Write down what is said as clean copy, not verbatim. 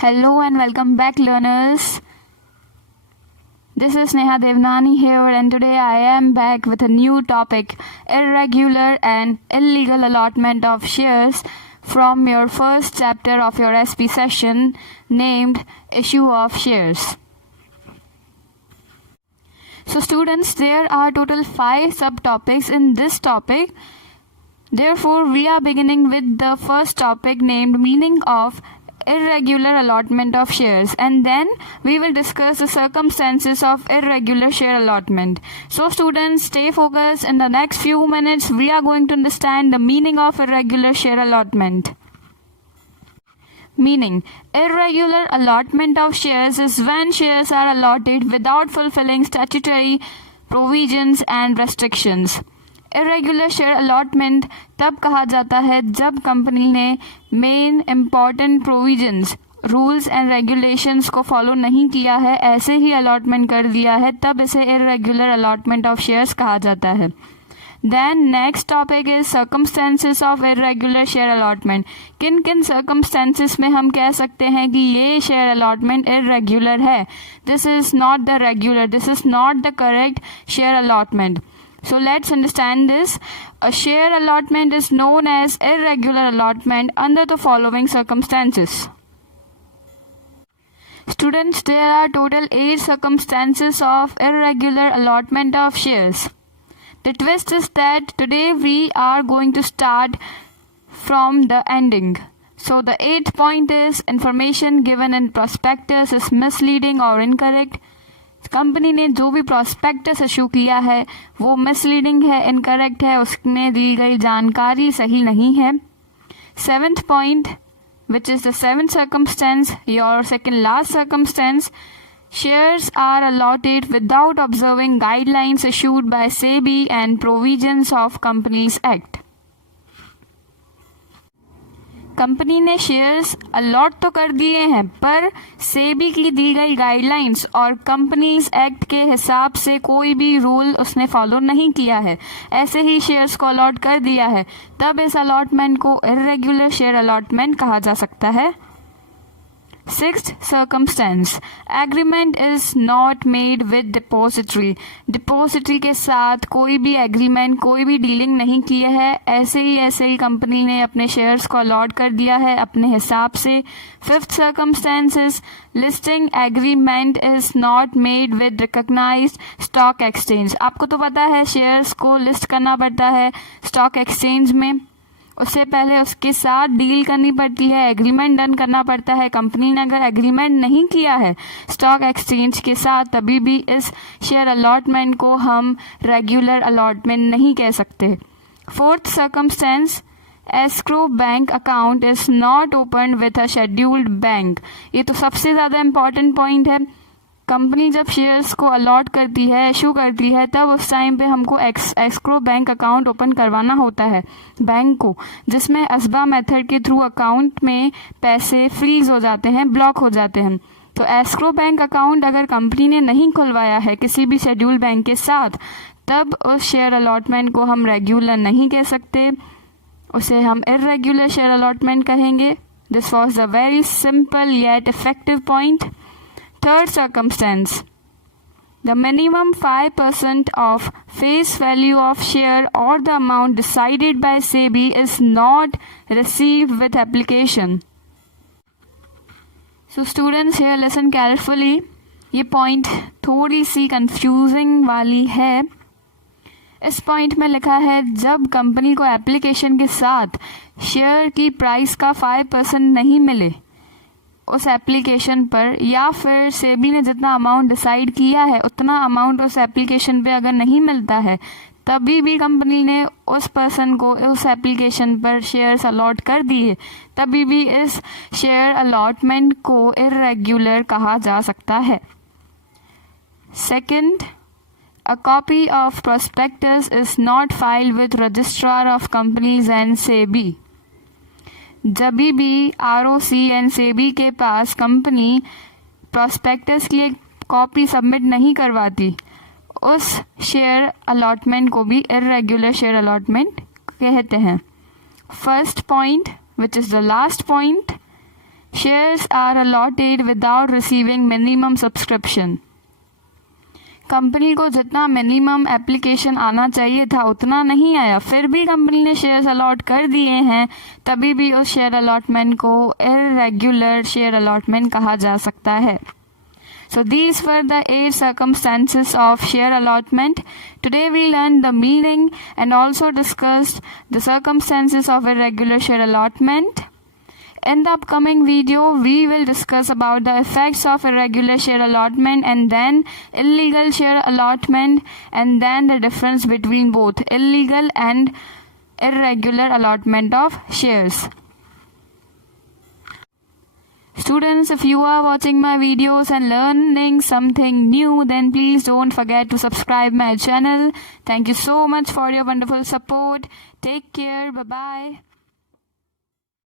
Hello and welcome back, learners. This is Neha Devnani here, and today I am back with a new topic: irregular and illegal allotment of shares, from your first chapter of your SP session named Issue of Shares. So students, there are total 5 subtopics in this topic. Therefore, we are beginning with the first topic named Meaning of Irregular allotment of shares, and then we will discuss the circumstances of irregular share allotment. So students, stay focused. In the next few minutes we are going to understand the meaning of irregular share allotment. Meaning: irregular allotment of shares is when shares are allotted without fulfilling statutory provisions and restrictions. Irregular share allotment तब कहा जाता है जब company ने main important provisions, rules and regulations को follow नहीं किया है, ऐसे ही अलॉटमेंट कर दिया है, तब इसे इरेगुलर अलॉटमेंट ऑफ शेयर्स कहा जाता है. Then next topic is circumstances of irregular share allotment. किन किन सर्कमस्टेंसेस में हम कह सकते हैं कि ये शेयर अलॉटमेंट इरेगुलर है. This is not the regular, this is not the correct share allotment. So let's understand this. A share allotment is known as irregular allotment under the following circumstances. Students, there are total 8 circumstances of irregular allotment of shares. The twist is that today we are going to start from the ending. So the 8th point is information given in prospectus is misleading or incorrect. Company ने जो भी prospectus issue किया है वो misleading है, incorrect है, उसमें दी गई जानकारी सही नहीं है. 7th point, which is the 7th circumstance, your second last circumstance, shares are allotted without observing guidelines issued by SEBI and provisions of Companies Act. Company ने शेयर्स अलॉट तो कर दिए हैं, पर सेबी की दी गई गाइडलाइंस और कंपनीज एक्ट के हिसाब से कोई भी रूल उसने फॉलो नहीं किया है, ऐसे ही शेयर्स को अलॉट कर दिया है, तब इस अलॉटमेंट को इरेगुलर शेयर अलॉटमेंट कहा जा सकता है. 6th circumstance, agreement is not made with depository. Depository के साथ कोई भी एग्रीमेंट, कोई भी डीलिंग नहीं किए है, ऐसे ही कंपनी ने अपने शेयर्स को अलॉट कर दिया है अपने हिसाब से. 5th circumstance, listing agreement is not made with recognized stock exchange. आपको तो पता है शेयर्स को लिस्ट करना पड़ता है स्टॉक एक्सचेंज में, उससे पहले उसके साथ डील करनी पड़ती है, एग्रीमेंट डन करना पड़ता है. कंपनी ने अगर एग्रीमेंट नहीं किया है स्टॉक एक्सचेंज के साथ, तभी भी इस शेयर अलॉटमेंट को हम रेगुलर अलॉटमेंट नहीं कह सकते. 4th circumstance, escrow bank account is not open with a scheduled bank. ये तो सबसे ज़्यादा इम्पॉर्टेंट पॉइंट है. कंपनी जब शेयर्स को अलॉट करती है, इशू करती है, तब उस टाइम पे हमको एस्क्रो बैंक अकाउंट ओपन करवाना होता है बैंक को, जिसमें असबा मेथड के थ्रू अकाउंट में पैसे फ्रीज हो जाते हैं, ब्लॉक हो जाते हैं. तो एस्क्रो बैंक अकाउंट अगर कंपनी ने नहीं खुलवाया है किसी भी शेड्यूल बैंक के साथ, तब उस शेयर अलॉटमेंट को हम रेगुलर नहीं कह सकते, उसे हम इरेगुलर शेयर अलॉटमेंट कहेंगे. This was the very simple yet effective point. 3rd circumstance, the minimum 5% of face value of share or the amount decided by SEBI is not received with application. So students, here listen carefully. ये point थोड़ी सी confusing वाली है. इस point में लिखा है जब company को एप्लीकेशन के साथ शेयर की प्राइस का 5% नहीं मिले उस एप्लीकेशन पर, या फिर सेबी ने जितना अमाउंट डिसाइड किया है उतना अमाउंट उस एप्लीकेशन पे अगर नहीं मिलता है, तभी भी कंपनी ने उस पर्सन को उस एप्लीकेशन पर शेयर्स अलॉट कर दिए, तभी भी इस शेयर अलॉटमेंट को इरेगुलर कहा जा सकता है. 2nd, a copy of prospectus is not filed with registrar of companies and SEBI. जब भी ROC एंड सेबी के पास कंपनी प्रॉस्पेक्टस की एक कॉपी सबमिट नहीं करवाती, उस शेयर अलॉटमेंट को भी इरेगुलर शेयर अलॉटमेंट कहते हैं. First point, which is the last point, Shares are allotted without receiving minimum subscription. Company को जितना मिनिमम एप्लीकेशन आना चाहिए था उतना नहीं आया, फिर भी कंपनी ने शेयर्स अलॉट कर दिए हैं, तभी भी उस शेयर अलॉटमेंट को इर्रेगुलर शेयर अलॉटमेंट कहा जा सकता है. So these were the 8 circumstances of share allotment. Today we learned the meaning and also discussed the circumstances of irregular share allotment. In the upcoming video, we will discuss about the effects of irregular share allotment and then illegal share allotment and then the difference between both illegal and irregular allotment of shares. Students, if you are watching my videos and learning something new, then please don't forget to subscribe my channel. Thank you so much for your wonderful support. Take care. Bye-bye.